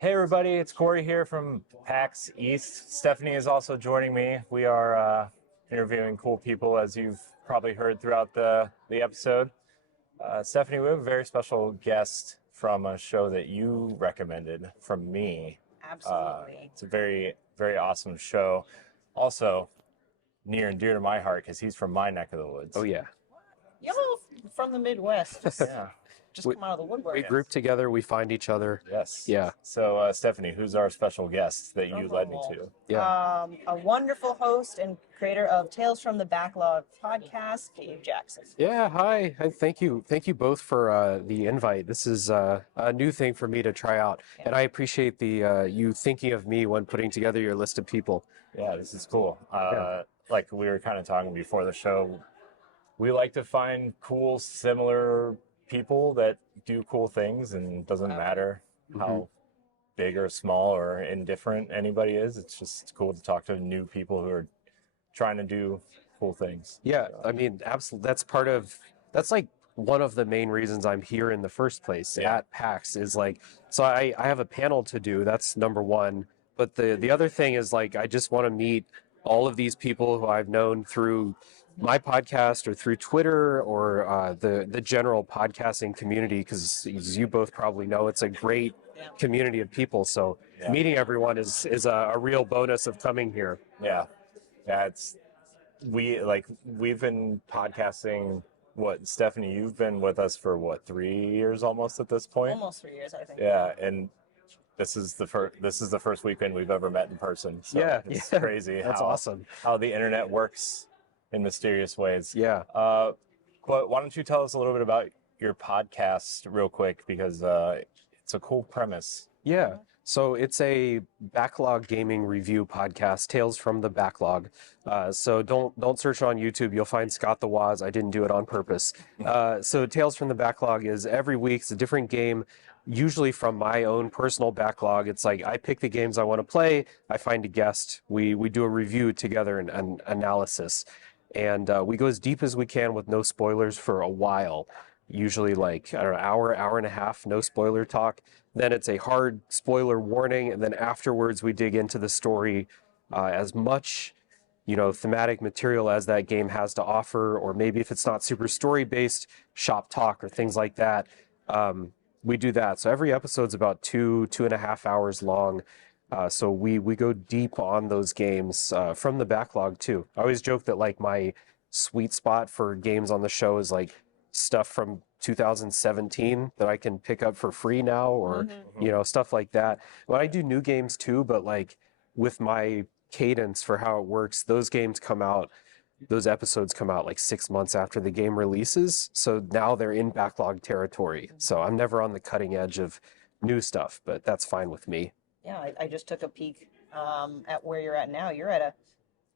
Hey everybody, it's Corey here from PAX East. Stephanie is also joining me. We are interviewing cool people, as you've probably heard throughout the episode. Stephanie, we have a very special guest from a show that you recommended from me. Absolutely. It's a very, very awesome show. Also, near and dear to my heart because he's from my neck of the Oh woods. yeah. Y'all from the Midwest, Yeah. just We, come out of the we woodwork. group together, we find each other. Yes. Yeah. So, Stephanie, who's our special guest that you led me to? Yeah. A wonderful host and creator of Tales from the Backlog podcast, Dave Jackson. Yeah, hi. Thank you. Thank you both for the invite. This is a new thing for me to try out. And I appreciate the you thinking of me when putting together your list of people. Yeah, this is cool. Yeah. Like we were kind of talking before the show, we like to find cool, similar people that do cool things, and it doesn't matter how big or small or indifferent anybody is. It's just cool to talk to new people who are trying to do cool things. Yeah, I mean, absolutely. That's like one of the main reasons I'm here in the first place at PAX is like, so I have a panel to do. That's number one. But the other thing is like, I just want to meet all of these people who I've known through my podcast or through Twitter or the general podcasting community, because as you both probably know, it's a great community of people. So meeting everyone is a real bonus of coming here. Yeah, we've been podcasting. What, Stephanie, you've been with us for what, 3 years almost at this point? Almost 3 years, I think. Yeah, and this is the first weekend we've ever met in person. So it's crazy. That's awesome. How the internet works in mysterious ways. Yeah. But why don't you tell us a little bit about your podcast real quick, because it's a cool premise. Yeah. So it's a backlog gaming review podcast, Tales from the Backlog. So don't search on YouTube. You'll find Scott the Waz. I didn't do it on purpose. So Tales from the Backlog is every week. It's a different game, usually from my own personal backlog. It's like I pick the games I want to play. I find a guest. We do a review together and an analysis. And we go as deep as we can with no spoilers for a while. Usually like, I don't know, hour and a half, no spoiler talk. Then it's a hard spoiler warning. And then afterwards we dig into the story, as much, thematic material as that game has to offer, or maybe if it's not super story based, shop talk or things like that. We do that. So every episode's about 2.5 hours long. So we go deep on those games from the backlog too. I always joke that like my sweet spot for games on the show is like stuff from 2017 that I can pick up for free now, or stuff like that. But I do new games too, but like with my cadence for how it works, those episodes come out like 6 months after the game releases. So now they're in backlog territory. So I'm never on the cutting edge of new stuff, but that's fine with me. Yeah, I just took a peek at where you're at now. You're at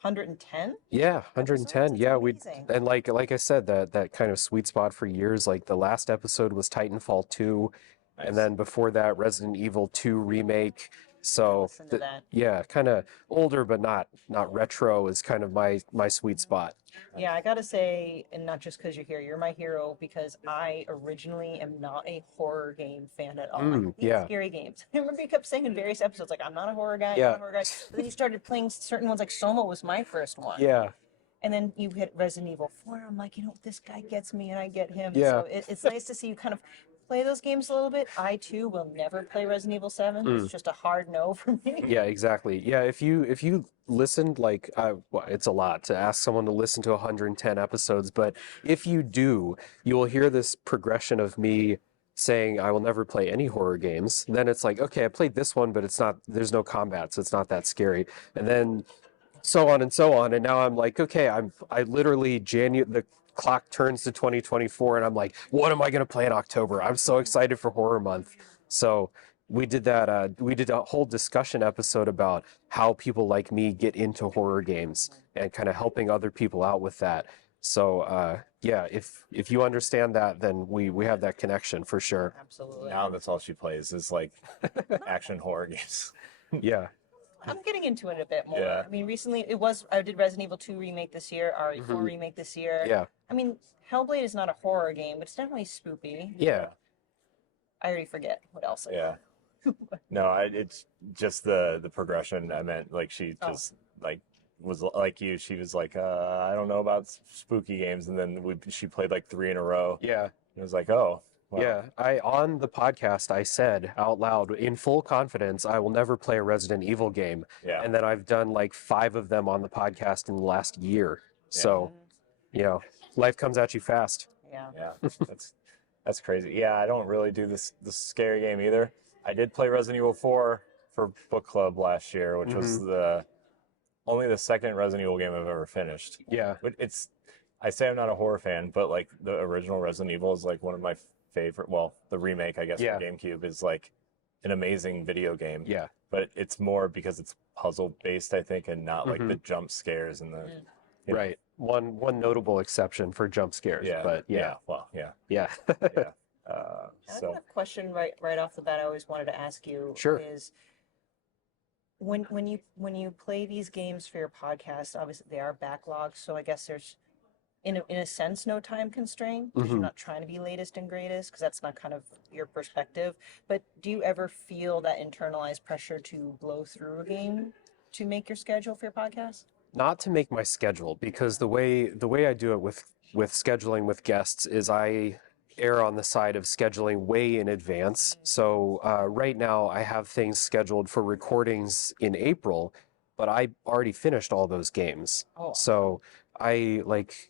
110? Yeah, 110. Yeah, amazing. and like I said, that kind of sweet spot for years. Like the last episode was Titanfall 2, and then before that, Resident Evil 2 remake. So Listen to that. yeah, kind of older but not retro is kind of my sweet spot. Yeah, I gotta say, and not just because you're here, you're my hero, because I originally am not a horror game fan at all. I hate yeah. scary games. I remember you kept saying in various episodes, like, I'm not a horror guy, I'm Yeah. not a horror guy. But then you started playing certain ones, like Soma was my first one. Yeah. And then you hit Resident Evil 4, I'm like, this guy gets me and I get him. Yeah. So it's nice to see you kind of play those games a little bit. I, too, will never play Resident Evil 7. It's just a hard no for me. Yeah, exactly. Yeah, if you listened, like, well, it's a lot to ask someone to listen to 110 episodes, but if you do, you will hear this progression of me saying I will never play any horror games. Then it's like, okay, I played this one, but there's no combat, so it's not that scary. And then so on and so on. And now I'm like, okay, I literally the clock turns to 2024 and I'm like, what am I going to play in October? I'm so excited for horror month. So we did that. We did a whole discussion episode about how people like me get into horror games and kind of helping other people out with that. So yeah, if you understand that, then we have that connection for sure. Absolutely. Now that's all she plays is like action horror games. Yeah. I'm getting into it a bit more. Yeah. I mean, recently I did Resident Evil 2 remake this year, RE4 remake this year. Yeah. I mean, Hellblade is not a horror game, but it's definitely spoopy. Yeah. I already forget what else. Yeah. No, it's just the progression. I meant like she just like was like you. She was like, I don't know about spooky games, and then she played like three in a row. Yeah. It was like, oh, wow. Yeah, I on the podcast I said out loud in full confidence I will never play a Resident Evil game. Yeah. And then I've done like 5 of them on the podcast in the last year. So, you know, life comes at you fast. Yeah. Yeah, that's crazy. Yeah, I don't really do this scary game either. I did play Resident Evil 4 for book club last year, which was only the second Resident Evil game I've ever finished. Yeah. But I say I'm not a horror fan, but like the original Resident Evil is like one of my favorite. Well, the remake, I guess, Yeah. for GameCube is like an amazing video game. Yeah. But it's more because it's puzzle based, I think, and not like the jump scares and the you know. Right. One notable exception for jump scares, Yeah. but yeah. Well, yeah. Yeah. Yeah. I So have a question right off the bat I always wanted to ask you Sure. is when you play these games for your podcast, obviously they are backlogs, so I guess there's in a sense no time constraint because you're not trying to be latest and greatest because that's not kind of your perspective. But do you ever feel that internalized pressure to blow through a game to make your schedule for your podcast? Not to make my schedule because the way I do it with scheduling with guests is I err on the side of scheduling way in advance. So right now I have things scheduled for recordings in April, but I already finished all those games. Oh. So I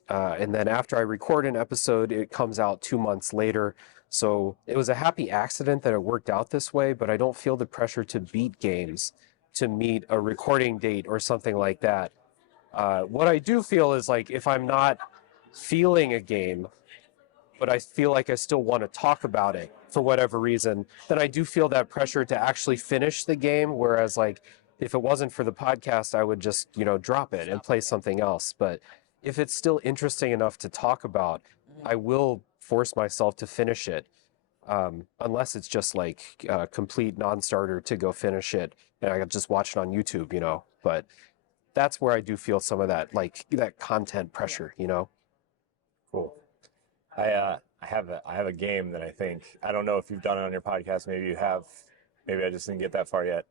and then after I record an episode, it comes out 2 months later. So it was a happy accident that it worked out this way, but I don't feel the pressure to beat games to meet a recording date or something like that. What I do feel is like if I'm not feeling a game, but I feel like I still want to talk about it for whatever reason, then I do feel that pressure to actually finish the game. Whereas like if it wasn't for the podcast, I would just, drop it and play something else. But if it's still interesting enough to talk about, I will force myself to finish it. Unless it's just like a complete non-starter to go finish it and I just watch it on YouTube, but that's where I do feel some of that, like that content pressure, cool. I have a game that I don't know if you've done it on your podcast. Maybe you have. Maybe I just didn't get that far yet.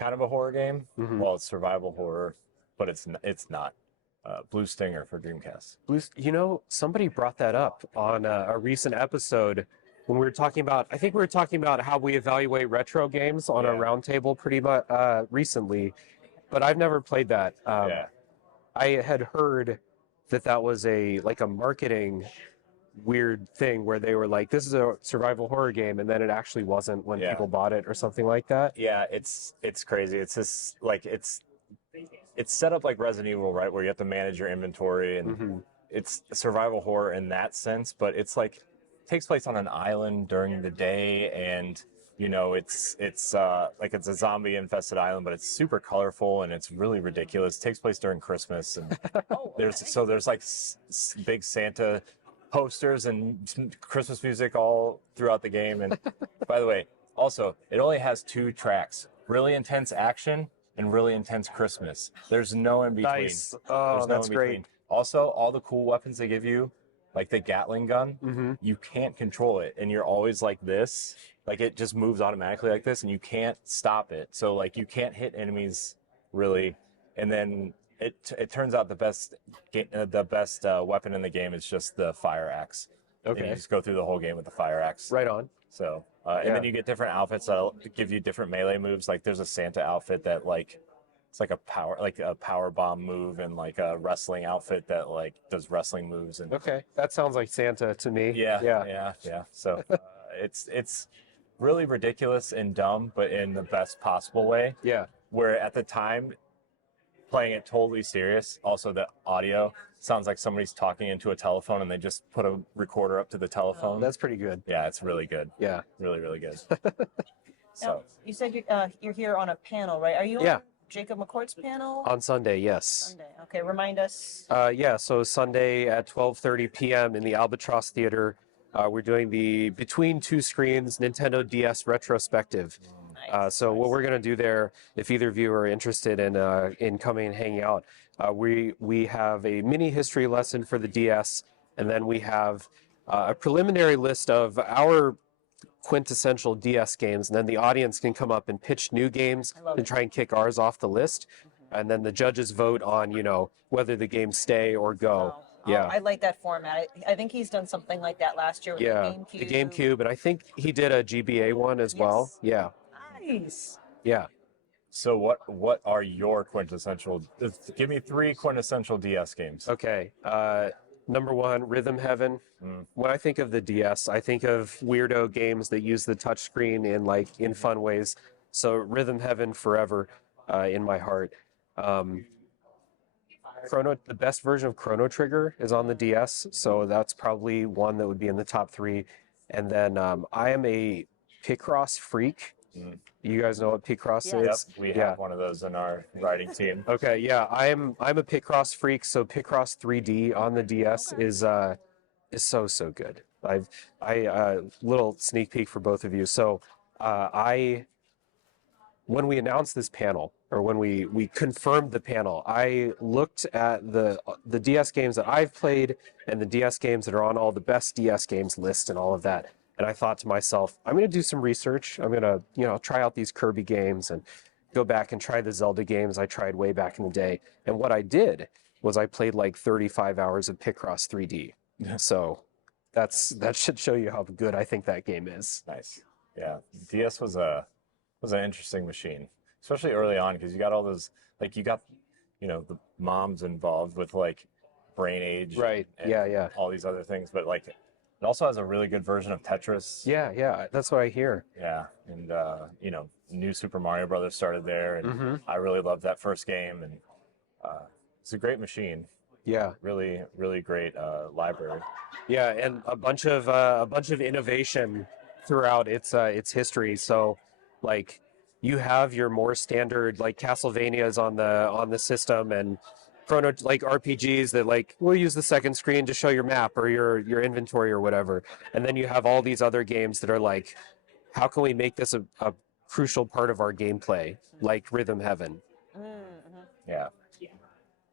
Kind of a horror game. Well, it's survival horror, but it's not. Blue Stinger for Dreamcast. Somebody brought that up on a recent episode when we were talking about. I think we were talking about how we evaluate retro games on a roundtable pretty much recently, but I've never played that. I had heard that was a marketing weird thing where they were like, this is a survival horror game, and then it actually wasn't when people bought it or something like that. Yeah, it's crazy. It's just like it's set up like Resident Evil, right, where you have to manage your inventory, and it's survival horror in that sense, but it's like takes place on an island during the day, and it's like it's a zombie infested island, but it's super colorful and it's really ridiculous. It takes place during Christmas, and there's like big Santa posters and Christmas music all throughout the game. And by the way, also it only has 2 tracks: really intense action and really intense Christmas. There's no in between. Nice. Oh, that's great. Also, all the cool weapons they give you, like the Gatling gun, you can't control it, and you're always like this. Like it just moves automatically like this, and you can't stop it. So like you can't hit enemies really. And then it turns out the best weapon in the game is just the fire axe. Okay. And you just go through the whole game with the fire axe. Right on. So and then you get different outfits that'll give you different melee moves. Like there's a Santa outfit that it's like a power bomb move, and like a wrestling outfit that like does wrestling moves. And Okay, that sounds like Santa to me. Yeah. So it's really ridiculous and dumb, but in the best possible way. Yeah. Where at the time, playing it totally serious, also the audio sounds like somebody's talking into a telephone and they just put a recorder up to the telephone. That's pretty good. Yeah, it's really good. Yeah. Really, really good. So Now, you said you're here on a panel, right? Are you on Jacob McCourt's panel? On Sunday, yes. Sunday. Okay, remind us. So Sunday at 12:30 p.m. in the Albatross Theater, we're doing the Between Two Screens Nintendo DS retrospective. So what we're going to do there, if either of you are interested in coming and hanging out, we have a mini history lesson for the DS, and then we have a preliminary list of our quintessential DS games, and then the audience can come up and pitch new games I love and it. try and kick ours off the list. And then the judges vote on, whether the games stay or go. Oh, Yeah. I like that format. I think he's done something like that last year with Yeah, the the GameCube, and I think he did a GBA one as well. Yes. Yeah, Nice. yeah. So what are your quintessential? Give me 3 quintessential DS games. Okay. Number one, Rhythm Heaven. Mm. When I think of the DS, I think of weirdo games that use the touchscreen in fun ways. So Rhythm Heaven forever in my heart. The best version of Chrono Trigger is on the DS, so that's probably one that would be in the top 3. And then I am a Picross freak. Mm. You guys know what Picross Yes. Yep, is? we Yeah. have one of those in our writing team. Okay, yeah, I'm a Picross freak, so Picross 3D on the DS Okay. is so good. Little sneak peek for both of you. So I when we announced this panel, or when we confirmed the panel, I looked at the DS games that I've played and the DS games that are on all the best DS games list and all of that. And I thought to myself, I'm going to do some research. I'm going to, try out these Kirby games and go back and try the Zelda games I tried way back in the day. And what I did was I played like 35 hours of Picross 3D. So that should show you how good I think that game is. Nice. Yeah, DS was an interesting machine, especially early on, because you got all those, like, you got the moms involved with like Brain Age, Right. and Yeah. all these other things, but like it also has a really good version of Tetris. Yeah, that's what I hear. Yeah, and New Super Mario Brothers started there, and Mm-hmm. I really loved that first game, and it's a great machine. Yeah. Really, really great library. Yeah, and a bunch of innovation throughout its history. So, like, you have your more standard like Castlevanias on the system, and Chrono like RPGs that like will use the second screen to show your map or your inventory or whatever. And then you have all these other games that are like, how can we make this a crucial part of our gameplay, like Rhythm Heaven? Mm-hmm. Yeah,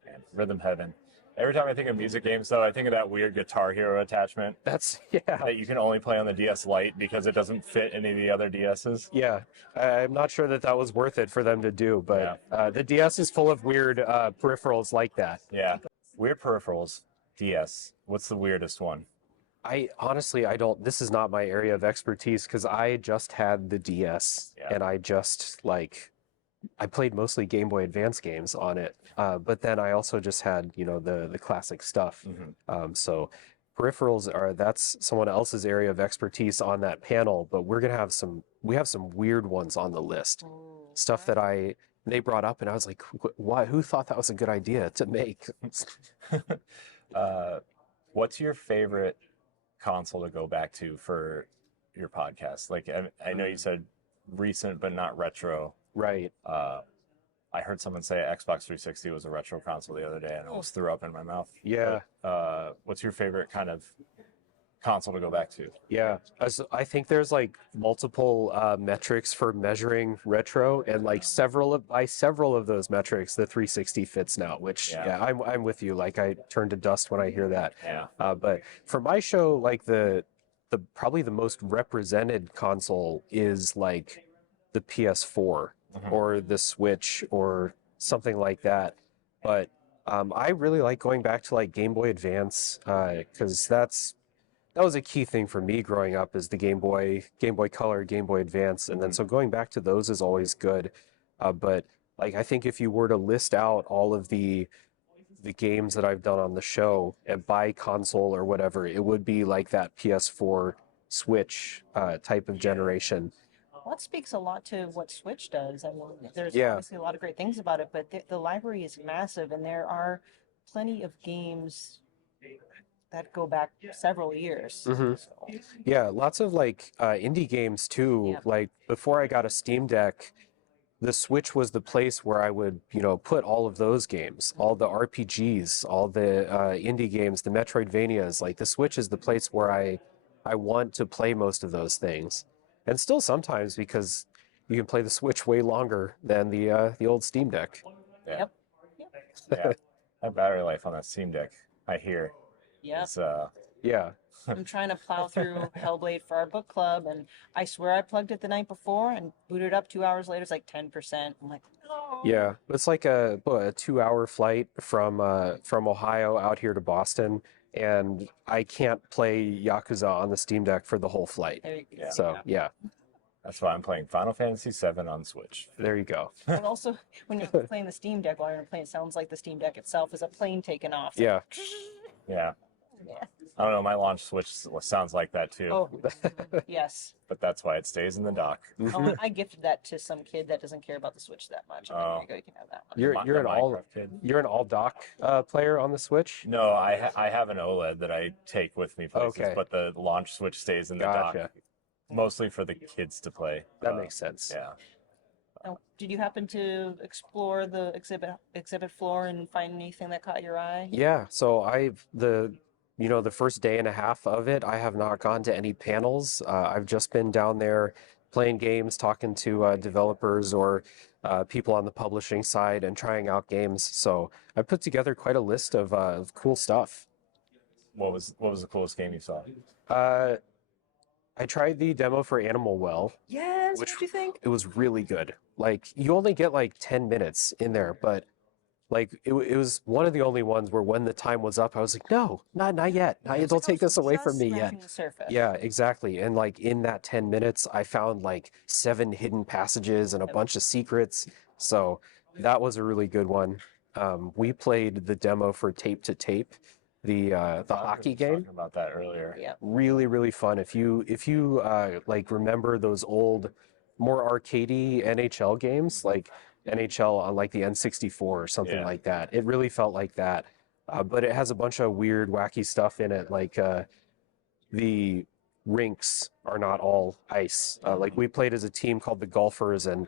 and Rhythm Heaven. Every time I think of music games, though, I think of that weird Guitar Hero attachment That's that you can only play on the DS Lite because it doesn't fit any of the other DSs. Yeah, I'm not sure that was worth it for them to do, but the DS is full of weird peripherals like that. Yeah. Weird peripherals. DS. What's the weirdest one? I honestly, I don't. This is not my area of expertise because I just had the DS and I just I played mostly Game Boy Advance games on it, but then I also just had the classic stuff. Mm-hmm. So peripherals that's someone else's area of expertise on that panel, but we have some weird ones on the list. Stuff that they brought up and I was like, why? Who thought that was a good idea to make? What's your favorite console to go back to for your podcast? Like, I know you said recent but not retro. Right. I heard someone say Xbox 360 was a retro console the other day, and I almost threw up in my mouth. Yeah. But, what's your favorite kind of console to go back to? Yeah. I think there's like multiple metrics for measuring retro, and like several of those metrics, the 360 fits now. Which I'm with you. Like I turn to dust when I hear that. Yeah. But for my show, like the probably the most represented console is like the PS4 or the Switch or something like that. But I really like going back to like Game Boy Advance because that was a key thing for me growing up is the Game Boy Color, Game Boy Advance, and then so going back to those is always good. But like I think if you were to list out all of the games that I've done on the show and by console or whatever, it would be like that PS4 Switch type of generation. Well, that speaks a lot to what Switch does. I mean, there's Yeah. obviously a lot of great things about it, but the library is massive, and there are plenty of games that go back several years. Mhm. So, Yeah, lots of like indie games too. Yep. Like before I got a Steam Deck, the Switch was the place where I would, put all of those games, all the RPGs, all the indie games, the Metroidvanias. Like the Switch is the place where I want to play most of those things, and still sometimes because you can play the Switch way longer than the old Steam Deck. Yeah. Yep. Yeah. That battery life on that Steam Deck, I hear, Yeah. is Yeah, I'm trying to plow through Hellblade for our book club, and I swear I plugged it the night before and booted up 2 hours later. It's like 10%. I'm like, no. Yeah, it's like a 2 hour flight from Ohio out here to Boston, and I can't play Yakuza on the Steam Deck for the whole flight. There you go. Yeah. So yeah, That's why I'm playing Final Fantasy VII on Switch. there you go. But also, when you're playing the Steam Deck while you're playing, it sounds like the Steam Deck itself is a plane taking off. It's Yeah. like, Yeah. yeah. I don't know. My launch Switch sounds like that too, Oh, yes. but that's why it stays in the dock. Oh, I gifted that to some kid that doesn't care about the Switch that much. And then, there you go, you can have that one. You're an all dock player on the Switch. No, I have an OLED that I take with me places, Okay. but the launch Switch stays in the Gotcha. dock, mostly for the kids to play. That makes sense. Yeah. Now, did you happen to explore the exhibit floor and find anything that caught your eye? Yeah, so the first day and a half of it, I have not gone to any panels. I've just been down there playing games, talking to developers or people on the publishing side and trying out games. So I put together quite a list of cool stuff. What was the coolest game you saw? I tried the demo for Animal Well. Yes. Which- What do you think? It was really good. Like, you only get like 10 minutes in there, but like it was one of the only ones where when the time was up, I was like, no, not yet. Don't take this away from me yet. The surface. Yeah, exactly. And like in that 10 minutes, I found like 7 hidden passages and a bunch of secrets. So that was a really good one. We played the demo for Tape to Tape, the hockey game. Talking about that earlier. Yeah. Really, really fun. If you like remember those old, more arcadey NHL games, like NHL on like the N64 or something Yeah. like that, it really felt like that. But it has a bunch of weird, wacky stuff in it, like the rinks are not all ice. Like we played as a team called the Golfers, and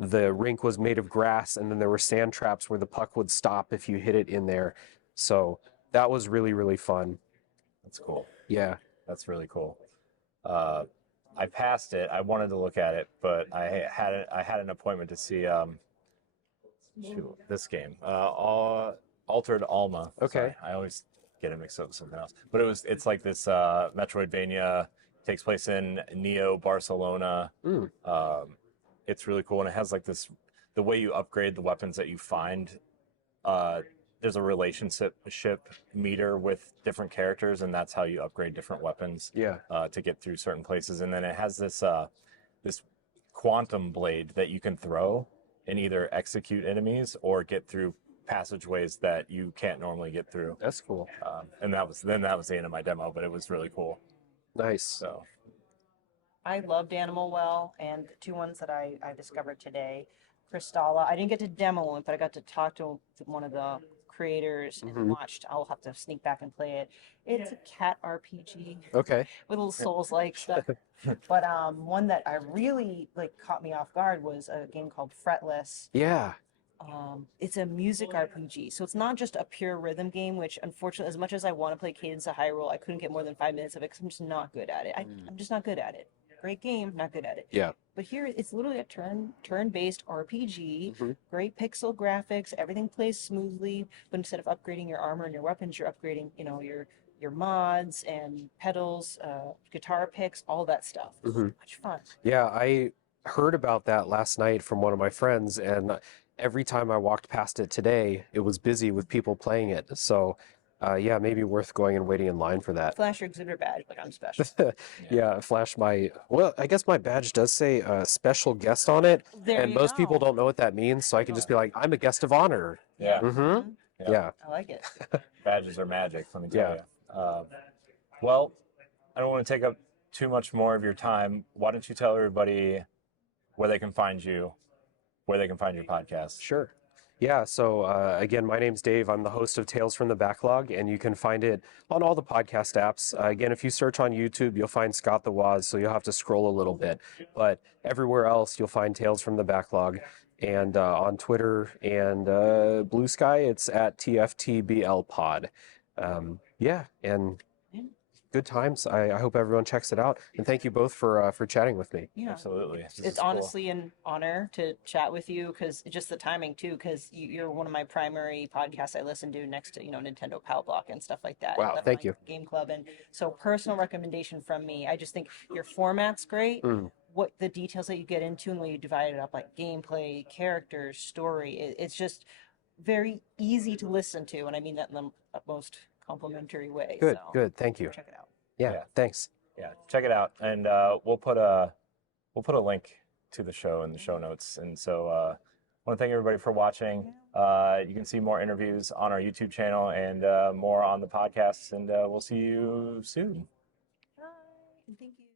the rink was made of grass, and then there were sand traps where the puck would stop if you hit it in there. So that was really, really fun. That's cool. Yeah. That's really cool. I passed it. I wanted to look at it, but I had an appointment to see this game. Altered Alma. Okay. Sorry, I always get it mixed up with something else. But it's like this Metroidvania, takes place in Neo Barcelona. It's really cool, and it has like this, the way you upgrade the weapons that you find. There's a relationship meter with different characters, and that's how you upgrade different weapons. Yeah. To get through certain places, and then it has this this quantum blade that you can throw and either execute enemies or get through passageways that you can't normally get through. That's cool. And that was the end of my demo, but it was really cool. Nice. So I loved Animal Well, and the 2 ones that I discovered today, Crystalla. I didn't get to demo it, but I got to talk to one of the creators and watched. I'll have to sneak back and play it. It's a cat RPG Okay. with little Souls-like stuff. But one that I really caught me off guard was a game called Fretless. Yeah. It's a music RPG, so it's not just a pure rhythm game, which unfortunately, as much as I want to play Cadence of Hyrule, I couldn't get more than 5 minutes of it because I'm just not good at it. I'm just not good at it. Great game, not good at it. Yeah. But here, it's literally a turn-based RPG, great pixel graphics, everything plays smoothly, but instead of upgrading your armor and your weapons, you're upgrading, your mods and pedals, guitar picks, all that stuff. So much fun. Yeah, I heard about that last night from one of my friends, and every time I walked past it today, it was busy with people playing it. So, yeah, maybe worth going and waiting in line for that. Flash your exhibitor badge, I'm special. Yeah, flash well, I guess my badge does say special guest on it, There and you most people go. don't know what that means, so I can just be like, I'm a guest of honor. yeah, Mm-hmm. Yeah. I like it. badges are magic. Let me tell Yeah. you. Well, I don't want to take up too much more of your time. Why don't you tell everybody where they can find you, where they can find your podcast? Sure. Yeah, so again, my name's Dave. I'm the host of Tales from the Backlog, and you can find it on all the podcast apps. Again, if you search on YouTube, you'll find Scott the Woz, so you'll have to scroll a little bit. But everywhere else, you'll find Tales from the Backlog. And on Twitter and Blue Sky, it's at TFTBLpod. Yeah, and good times. I hope everyone checks it out. And thank you both for chatting with me. Yeah. Absolutely. This is It's cool. honestly an honor to chat with you because just the timing too, because you're one of my primary podcasts I listen to next to, Nintendo Power Block and stuff like that. Wow, Left thank Line you. Game Club. And so personal recommendation from me. I just think your format's great. What the details that you get into and the way you divide it up, like gameplay, characters, story, it's just very easy to listen to. And I mean that in the most complimentary way. Good, So good. Thank you. check it out. Yeah, Yeah. thanks. Yeah, check it out, and we'll put a link to the show in the show notes. And so I want to thank everybody for watching. You can see more interviews on our YouTube channel and more on the podcast, and we'll see you soon. Bye. And thank you.